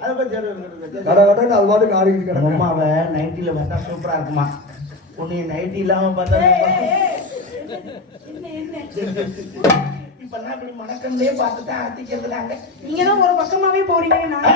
கட கடன்னு அது பாட்டுக்கு ஆடிக்கிட்டு கிடக்கும் அம்மாவை பார்த்தா சூப்பரா இருக்குமா? உன்னை நைட்டி இல்லாம பார்த்தா இப்ப நான் இப்படி மணக்கம்லயே பார்த்துட்டு ஆத்திக்கிறதுலாங்க நீங்க தான் ஒரு பக்கமாவே போறீங்க நான்.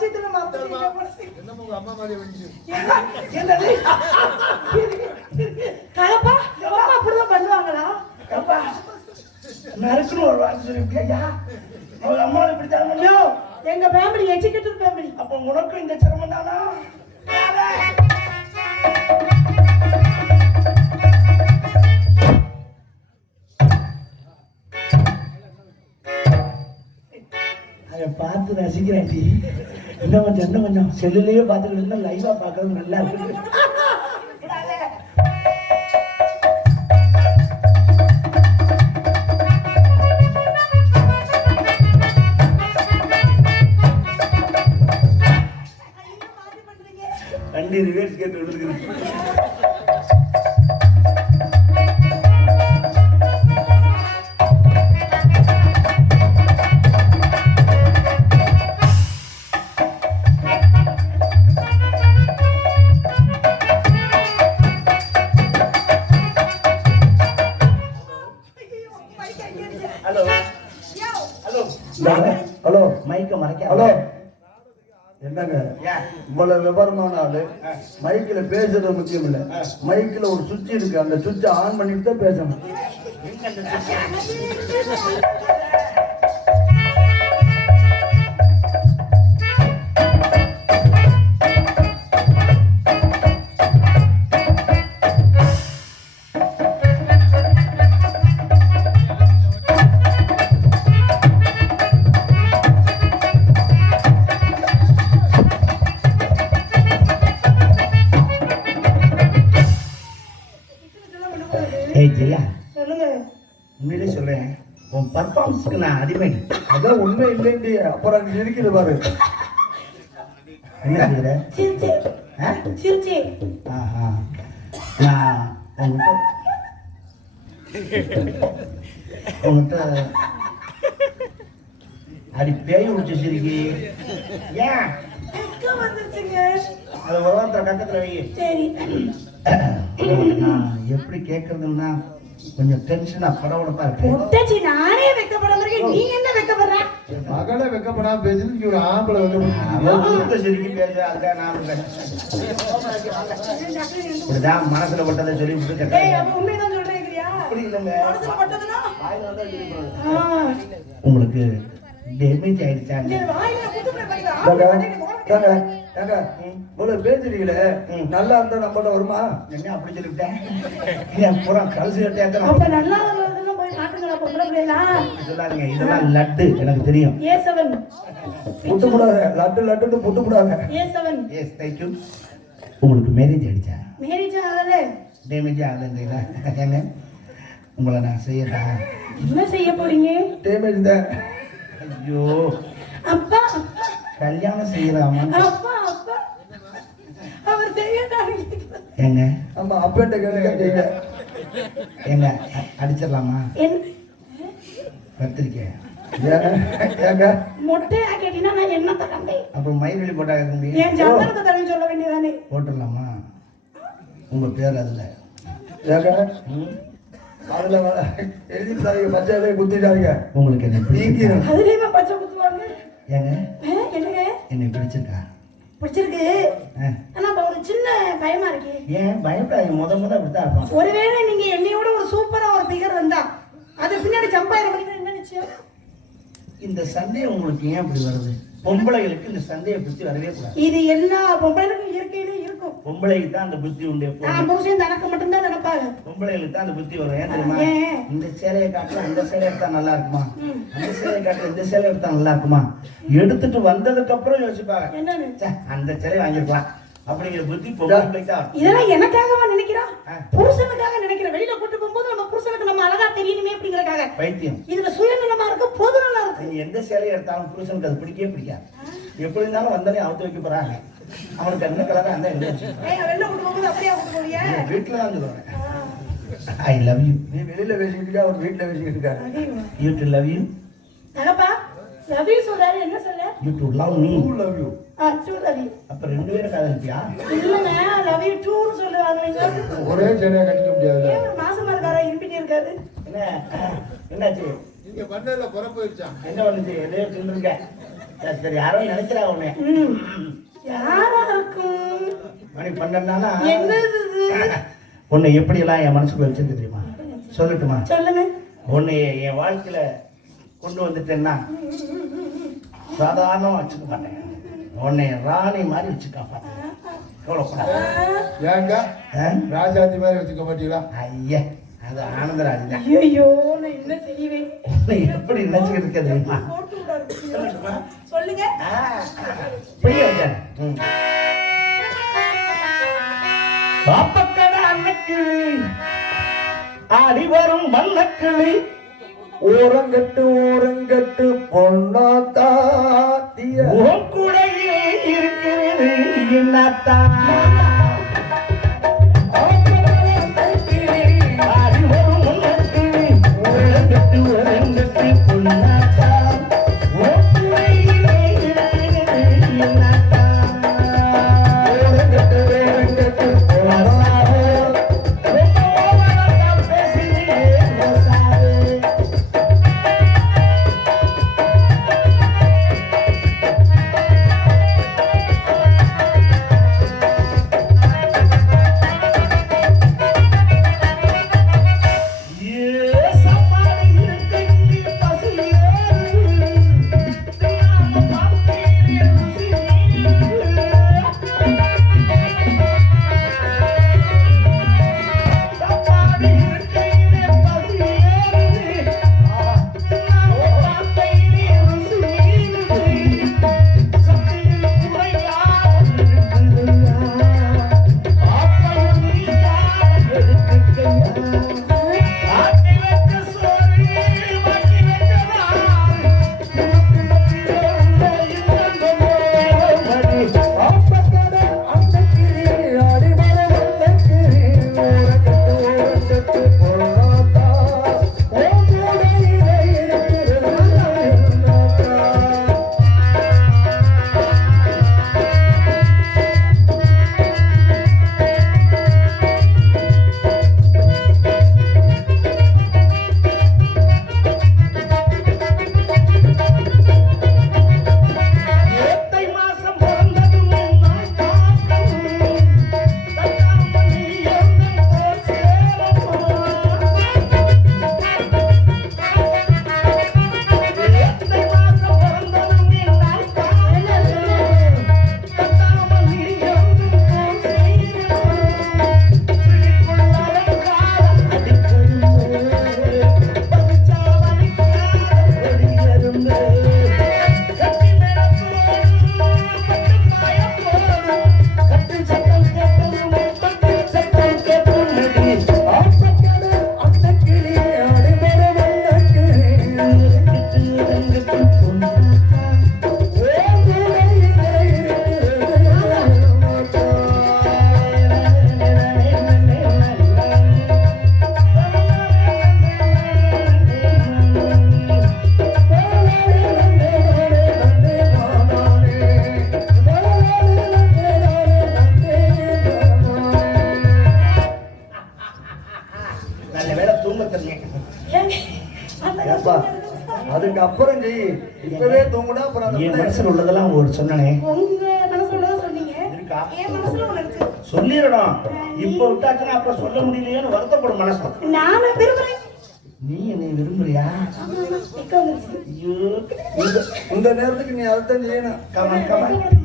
தான் அந்த அவசியத்துல மறந்துட்டீங்க என்னது கலப்பா அம்மா அப்படிதான் பண்ணுவாங்களா அப்பா நறுக்குன்னு ஒரு வார்த்தை சொல்லிவிட்டியா அவங்க இப்படி தர முடியும் எங்க ஃபேமிலி எஜுகேட்டட் ஃபேமிலி அப்ப உனக்கும் இந்த கொஞ்சம் இன்னும் கொஞ்சம் செல்லுலயே பார்த்துக்கிட்டு இருந்தால் லைவா பார்க்கறது நல்லா இருக்கு. பேசுறது முக்கியம் இல்ல. மைக்ல ஒரு சுவிட்ச் இருக்கு. அந்த சுவிட்சை ஆன் பண்ணிட்டு தான் பேசணும். நான் அடிமை. அதான் உண்மை இல்லைண்டி அப்புறம் அங்க இருக்குது பாரு. என்ன செய்யற சிரிச்சி. ஆ? சிரிச்சி. ஆஹா. நான் உன்கிட்ட உன்கிட்ட அடி பேய் முடிச்சு சிரிக்கி ஏன்? அது உலகத்துல கட்டத்துல வை. சரி. நான் எப்படி கேட்கறதுன்னா கொஞ்சம் டென்ஷனா படபடப்பா இருக்கு முட்டச்சி நானே வைக்கப்பட இருக்கேன் நீ என்ன வைக்கப்படுற மகளே வைக்கப்படாம பேசுறது ஒரு ஆம்பளை ஊர்ல சிரிக்கி பேச அதுக்காக நான். இப்படிதான் மனசுல பட்டதை சொல்லி. உங்களுக்கு டேமேஜ் ஆயிடுச்சா ஏங்க, ஏங்க, இவ்வளவு பேசுறீங்களே. நல்லா இருந்தா நம்மள வருமா? என்ன அப்படி சொல்லிவிட்டேன்? என் பூரா கலசு அப்ப நல்லா சொல்லாதீங்க இதெல்லாம் லட்டு எனக்கு தெரியும். புட்டு கூடாத லட்டு லட்டுன்னு புட்டு கூடாத எஸ் தேங்க்யூ உங்களுக்கு மேரேஜ் ஆயிடுச்சா? மேரேஜ் ஆகல. டேமேஜ் ஆகலைன்றீங்களா? ஏங்க உங்களை நான் செய்யறா என்ன செய்ய போறீங்க? டேமேஜ் தான். ஐயோ. அப்பா. கல்யாணம் செய்யலாமா அப்பா அப்பா. அவர் செய்யட்டாரு ஏங்க? ஆமா அப்பேட்ட கேட்க அடிச்சிடலாமா? ஏங்க மொட்டையா கேட்டீங்கன்னா நான் என்ன தரேன் அப்புறம் மயில்வெளி போட்டாங்க முடியும் என் ஜாதகத்தை தரேன் சொல்ல வேண்டியதானே? போட்டுடலாமா? உங்க பேர் அதுல? அதுல பச்சையிலே குத்திட்டாங்க உங்களுக்கு என்ன பச்சை குத்துவாங்க. ஏங்க? என்னங்க? என்னை பிடிச்சிருக்கா? பிடிச்சிருக்கு. ஆனா ஒரு சின்ன பயமா இருக்கு. ஏன்? பயப்படாதீங்க. முத முத அப்படித்தான் இருக்கும் ஒருவேளை நீங்க என்னையோட ஒரு சூப்பரா ஒரு பிகர் வந்தா அது பின்னாடி ஜம்ப் ஆயிரம் மணிக்கு என்ன நிச்சயம்? இந்த சந்தேகம் உங்களுக்கு ஏன் இப்படி வருது? பொம்பளைகளுக்கு இந்த சந்தேகம் புத்தி வரவே கூடாது. இது எல்லா பொம்பளைக்கும் இயற்கையிலே இருக்கும். பொம்பளைக்கு தான் அந்த புத்தி உண்டு புருஷன் தனக்கு மட்டும்தான் நினைப்பாங்க. பொம்பளைகளுக்கு தான் அந்த புத்தி வரும். ஏன் தெரியுமா? இந்த சேலையை காட்டில அந்த சேலை எடுத்தா நல்லா இருக்குமா. அந்த சேலையை காட்டில இந்த சேலை எடுத்தா நல்லா இருக்குமா? எடுத்துட்டு வந்ததுக்கு அப்புறம் யோசிப்பாங்க அந்த சேலை வாங்கிருக்கலாம் அப்படிங்கிற புத்தி. இதெல்லாம் எனக்காகவா நினைக்கிறான் ஆ. புருஷனுக்காக நினைக்கிறேன் வெளியில கூட்டு போகும்போது நம்ம புருஷனுக்கு நம்ம அழகா தெரியணுமே அப்படிங்கறக்காக பைத்தியம். இதுல சுயநலமா இருக்கு பொது நல்லா இருக்கு. நீ எந்த சேலையை எடுத்தாலும் புருஷனுக்கு அது பிடிக்கவே பிடிக்காது. எப்படி இருந்தாலும் வந்தாலே அவுத்து வைக்க போறாங்க அவனுக்கு என்ன கலரா இருந்தா என்ன வச்சுக்கோ. ஏய், வெளில கூட்டு போகும்போது அப்படியே கூட்டு போறியா நீ வீட்டுல தான் சொல்லுவேன் ஐ லவ் யூ நீ வெளியில பேசிக்கிட்டு இருக்க அவர் வீட்டுல பேசிக்கிட்டு இருக்காரு. யூ டு லவ் யூ தகப்பா லவ் யூ சொல்றாரு. என்ன சொல்ல? You do love me love you you அப்ப ரெண்டு பேரும் காதலிப்பியா இல்லங்க லவ் யூ டூன்னு சொல்லுவாங்க ஒரே சேலையா கட்டிக்க முடியாது மாசமா இருக்காரா இருப்பிட்டே இருக்காரு? என்ன என்னாச்சு? நீங்க போயிருச்சான் என்ன பண்ணுச்சு? எதையோ சரி, சரி யாரோ நினைக்கிறா உன்னை. யாரா இருக்கும் மணி பன்னெண்டானா? என்னது? உன்னை எப்படி எல்லாம் என் மனசுக்குள்ள வச்சிருக்கு தெரியுமா? சொல்லட்டுமா? சொல்லுங்க. உன்னை என் வாழ்க்கையில கொண்டு வந்துட்டேன்னா சாதாரணமா வச்சுக்க மாட்டேன். உன்னை ராணி மாதிரி வச்சு காப்பாத்தேன் கவலைப்படாத ஏங்க? ராஜாதி மாதிரி வச்சுக்க மாட்டீங்களா? ஐயா அது ஆனந்தராஜ். தான் ஐயோ நான் என்ன செய்வேன்? எப்படி நினைச்சுக்கிட்டு இருக்க தெரியுமா? போட்டு விடாரு. சொல்லட்டுமா? சொல்லுங்க. புரிய அன்னக்கிளி ஆடி வரும் வண்ணக்கிளி ஓரங்கட்டு ஓரங்கட்டு பொண்ணாத்தா தீய உன் கூடையே இருக்கிறது என்னத்தான் ஆடி அதுக்கு அப்புறம் செய் இப்பவே தூங்குனா அப்புறம் என் மனசுல உள்ளதெல்லாம் ஒரு சொன்னனே. உங்க மனசுல உள்ளதை சொன்னீங்க. இருக்கா? என் மனசுல ஒண்ணு இருக்கு. சொல்லிடணும். இப்ப விட்டாச்சுன்னா அப்புறம் சொல்ல முடியலையேன்னு வருத்தப்படும் மனசு. விரும்புறேன். நீ என்னை விரும்புறியா. ஐயோ. இந்த- இந்த நேரத்துக்கு நீ அதைத்தான் செய்யணும் கமன் கமன்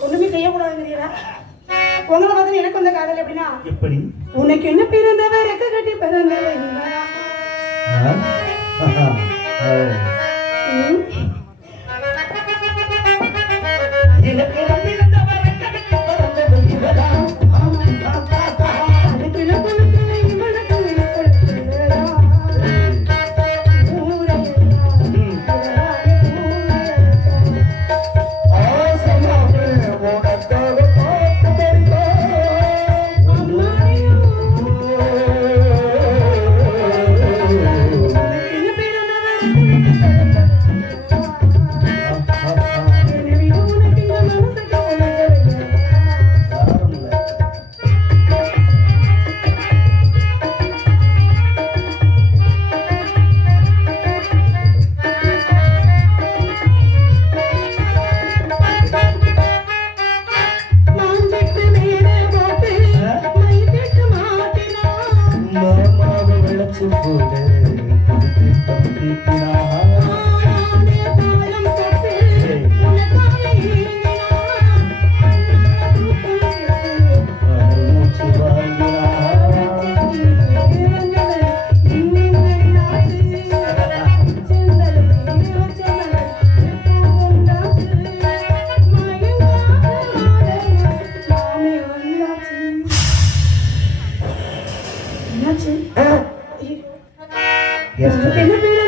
ஒண்ணுமே செய்யக்கூடாதுங்கிறீரா உங்களை பார்த்து எனக்கு வந்த காதல் எப்படின்னா எப்படி? உனக்கு என்ன பிறந்தவர் ரெக்க கட்டி பிறந்தவர் Yesterday.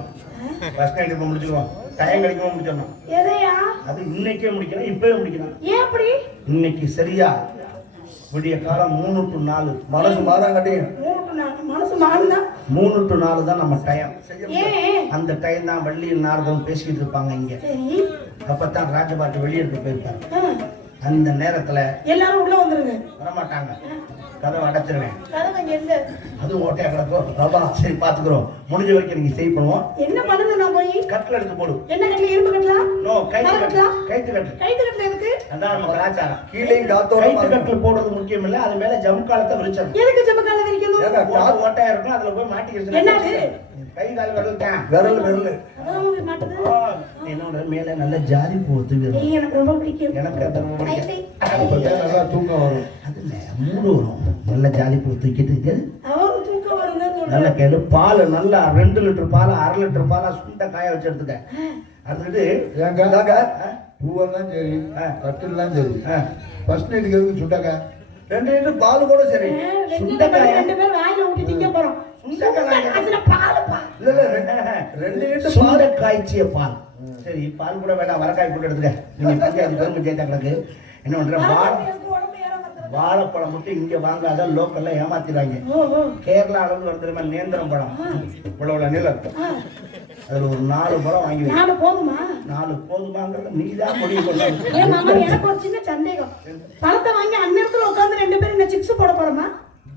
வச்சுக்கிறோம் ஃபர்ஸ்ட் நைட் இப்போ முடிச்சுக்கிறோம் டைம் கிடைக்குமோ முடிச்சிடணும் எதையா? அது இன்னைக்கே முடிக்கணும் இப்பவே முடிக்கணும். இன்னைக்கு சரியா? விடிய காலம் மூணு டு நாலு. மனசு மாறாங்கட்டியும் மனசு மாறுதா? மூணு டு நாலு தான் நம்ம ஏன்? அந்த டைம் தான் வள்ளியும் நாரதம் பேசிட்டு இருப்பாங்க இங்க. அப்பதான் ராஜபாட்டு வெளியே இருக்க போயிருப்பாங்க அந்த நேரத்துல எல்லாரும் உள்ள வந்துருங்க. வரமாட்டாங்க. கதவை அடைச்சிருவேன். கதவு எங்க? அதுவும் ஓட்டையா கிடக்கும். ஆமா சரி பாத்துக்கிறோம் முடிஞ்ச வரைக்கும் நீங்க சேவ் பண்ணுவோம். என்ன பண்ணுது நான் போய்? கட்டில் எடுத்து போடு. என்ன கட்டில இரும்பு கட்டலாம் நோ கைத்து கட்டலாம் கைத்து கட்டு. கைத்து கட்டல எதுக்கு? அதான் நம்ம கலாச்சாரம். கீழையும் காத்தோட கைத்து. கட்டில் போடுறது முக்கியம் இல்ல அது மேல ஜம்காலத்தை விரிச்சிடணும். எதுக்கு ஜமக்கால விரிக்கணும்? ஓட்டு ஓட்டையா இருக்கும் அதுல போய் மாட்டிக்கிட்டு என்னது? கை கால் விரல் விரல் அதான் உங்களுக்கு மாட்டுது? என்னோட மேல நல்ல ஜாதி ஏய், எனக்கு ரொம்ப பிடிக்கும். எனக்கு அப்பதான் நல்லா தூக்கம் வரும். மூடு வரும். நல்ல ஜாதி பூ தூக்கிட்டு வருதுன்னு நல்ல கேளு. பால் நல்லா ரெண்டு லிட்டர் பால் அரை லிட்டர் பாலா சுண்ட காய வச்சு எடுத்துக்க ஏங்க? இந்தாங்க. பூவெல்லாம் சரி ஆ. கட்டில்லாம் சரி. ஃபர்ஸ்ட் நைட்டுக்கு சுண்டக்கா ரெண்டு லிட்டர் பால் கூட சரி. வெண்ணெய் ரெண்டு பேரும் வாயில ஊத்தி திங்க போறோம். சுண்டக்காய். அதுல பால் பா இல்ல இல்ல ரெண்டு- ரெண்டு லிட்டர் சுண்ட பால். காய்ச்சிய பால். சரி பால் கூட வேண்டாம் வரக்காய் போட்டு எடுத்துக்க. நீங்க பஞ்சாயத்து பெருமை சேர்த்த கிடக்கு. என்ன வாழை வாழைப்பழம் மட்டும் இங்க வாங்காத லோக்கல்ல ஏமாத்திடுவாங்க. கேரளா அளவு வருது தெரியுமா? நேந்திரம் பழம். இவ்வளவு நீளம் இருக்கும் அதுல ஒரு நாலு பழம் வாங்கி. நாலு போதுமா? நாலு போதுமாங்கிறத நீதான் முடிவு பண்ணணும். ஏ மாமா எனக்கு ஒரு சின்ன சந்தேகம். பழத்தை வாங்கி அந்நேரத்துல உட்கார்ந்து ரெண்டு பேரும் இந்த சிப்ஸ் போட போறோமா?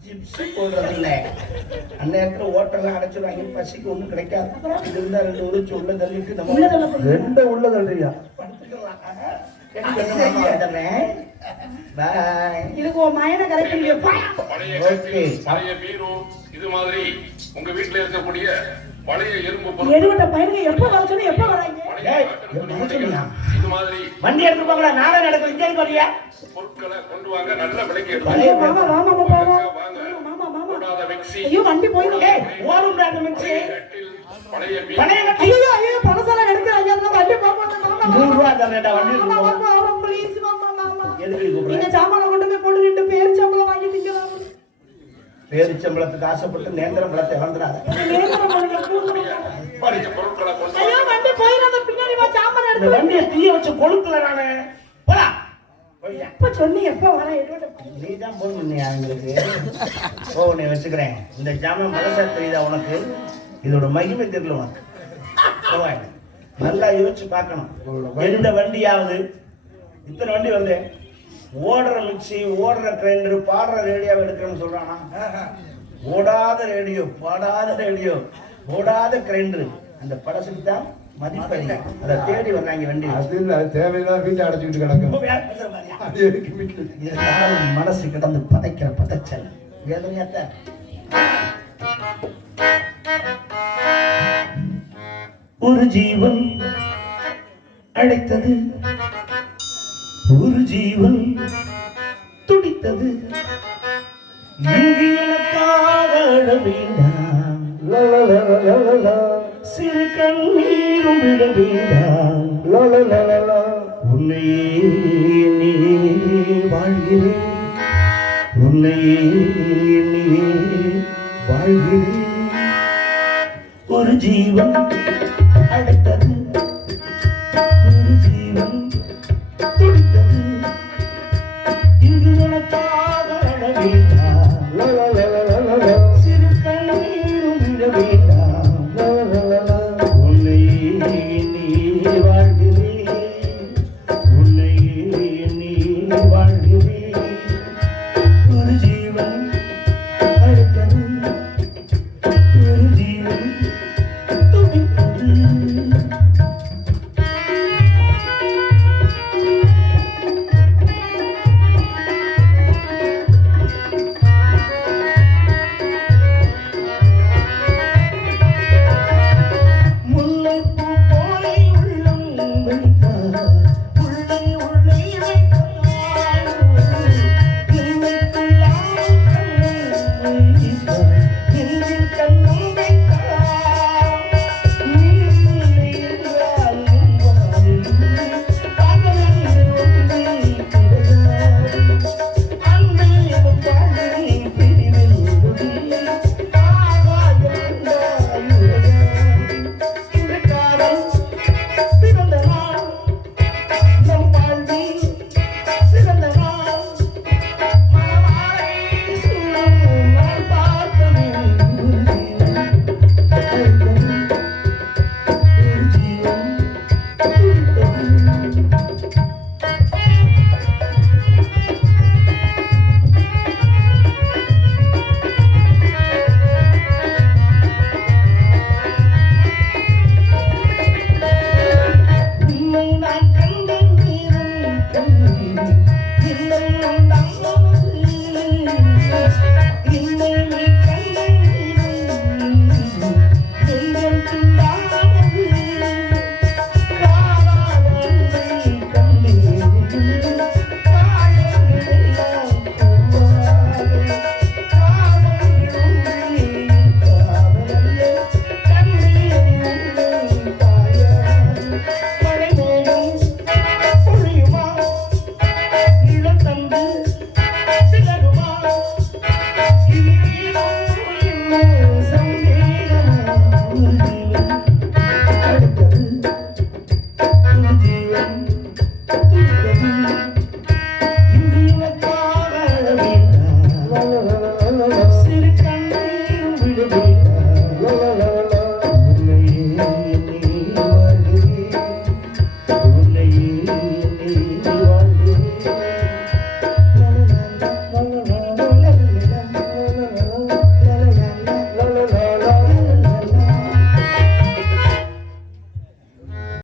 சிப்ஸ் போடுறது இல்ல அந்நேரத்துல ஹோட்டல்லாம் அடைச்சிருவாங்க பசிக்கு ஒண்ணும் கிடைக்காது. இது இருந்தா ரெண்டு உரிச்சு உள்ள தள்ளிட்டு நம்ம ரெண்டு உள்ள தள்ளுறியா? இது மாதிரி உங்க வீட்டுல இருக்கக்கூடிய பழைய எறும்பு பொருள். எடுவட்ட பையனுக்கு எப்ப வர சொன்னா எப்ப வராங்க? இது மாதிரி வண்டி எடுத்து போகல நானே நடக்கும் இங்கே பொருட்களை கொண்டு வாங்க நல்ல விலைக்கு எடுத்து ஐயோ வண்டி போயிடும் ஏய் அந்த பழைய பழைய பீரோ ஐயோ ஐயோ பணசால எடுக்கிறாங்க அந்த வண்டி போக மாமா நூறு ரூபா தரேன்டா வண்டி எடுத்து மாமா போக மாமா ப்ளீஸ் மாமா மாமா. எதுக்கு நீங்க சாமான கொண்டு போய் போட்டு ரெண்டு பேர் சம்பளம் வாங்கி. திங்கலாம் பேரிச்சம்பளத்துக்கு ஆசைப்பட்டு நேந்திரம் பழத்தை பொருட்களை கொண்டு ஐயோ வண்டி போயிடாத. பின்னாடி வா சாமான எடுத்து. வண்டியை தீய வச்சு கொளுத்துல நானு. போடா. எப்ப சொன்னி எப்ப வர நீ தான் போன் பண்ணியா எங்களுக்கு? ஓ உன்னை வச்சுக்கிறேன். இந்த ஜாமான் மனசா தெரியுதா உனக்கு? இதோட மகிமை தெரியல உனக்கு. நல்லா யோசிச்சு பார்க்கணும். எந்த வண்டியாவது? இத்தனை வண்டி வந்து. ஓடுற மிக்ஸி ஓடுற கிரைண்டர் பாடுற ரேடியோவை எடுக்கிறேன்னு சொல்றானா? ஓடாத ரேடியோ பாடாத ரேடியோ ஓடாத கிரைண்டர். அந்த படசுக்கு தான் மதிப்படி அதை தேடி வர்றாங்க வண்டி. அது இல்ல அடைச்சிக்கிட்டு கிடக்கும்? அது எதுக்கு வீட்டுல இருந்தாலும் மனசு கிடந்து பதைக்கிற பதைச்சல். வேதனையாத்த ஒரு ஜீவன் அழைத்தது ஒரு ஜீவன் துடித்தது. இங்கு எனக்காக அழ வேண்டாம். சிறு கண்ணீரும் விட வேண்டாம். உன்னையே நீ வாழ்கிறேன். உன்னையே நீ வாழ்கிறேன். ஒரு ஜீவன்